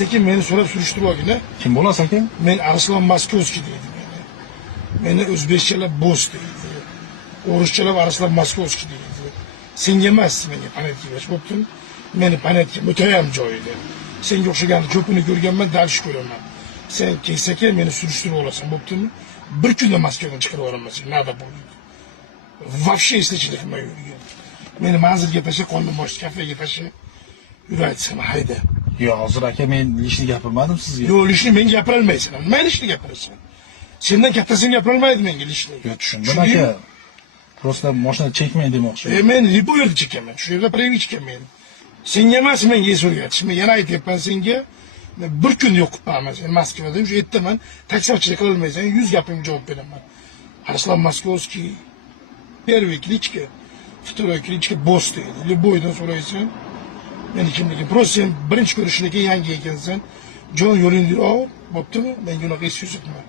sekin meni so'rab surishtirib olgin. Kim bo'lasiz aka? Men Arslan Moskovskiy deydi meni. Meni o'zbekchalab Boss deydi. O'ruschalab Arslan Moskovskiy deydi. Senga emas, menga panetga berish bo'ptimi? Meni panetga mutoyam joyida. Senga o'xshagan ko'pini ko'rganman, dalish ko'raman. Sen keksaka meni surishtirib olasan, bo'ptimi? Bir kunda Moskvadan chiqarib yuboraman seni. Nada bo'ldi. Вообще eslichilik qilmay yurgan. Meni manzilga tasha, qondan bosh kafega tasha. Yuraysan, hayda. Yo, hozir aka men ishni gapirmadim sizga. Yo, ishni menga gapira olmaysan. Men ishni gapirasan. Sendan kattasini gapira olmaydi menga ishni. Yo, tushundim aka. Просто mashina chekmang demoqchi. Men libo yerda chekaman. Shu yerda privichka men. Senga emas menga so'rayapsiz. Men yana aytyapman senga. Men bir kun yo'q qilibman sen Moskvada. Shu yerdaman. Taksichilik qila olmaysan. 100 gapimga javob beraman. Arslan Moskovskiy первый кличка, второй кличка Boss deydi. Liboydan so'raysan. Meni kimligim. Просто sen birinchi ko'rishdan keyin yangi ekansan. Jon yo'lingni ol, bo'ptimi? Menga unaqa es ko'rsatma.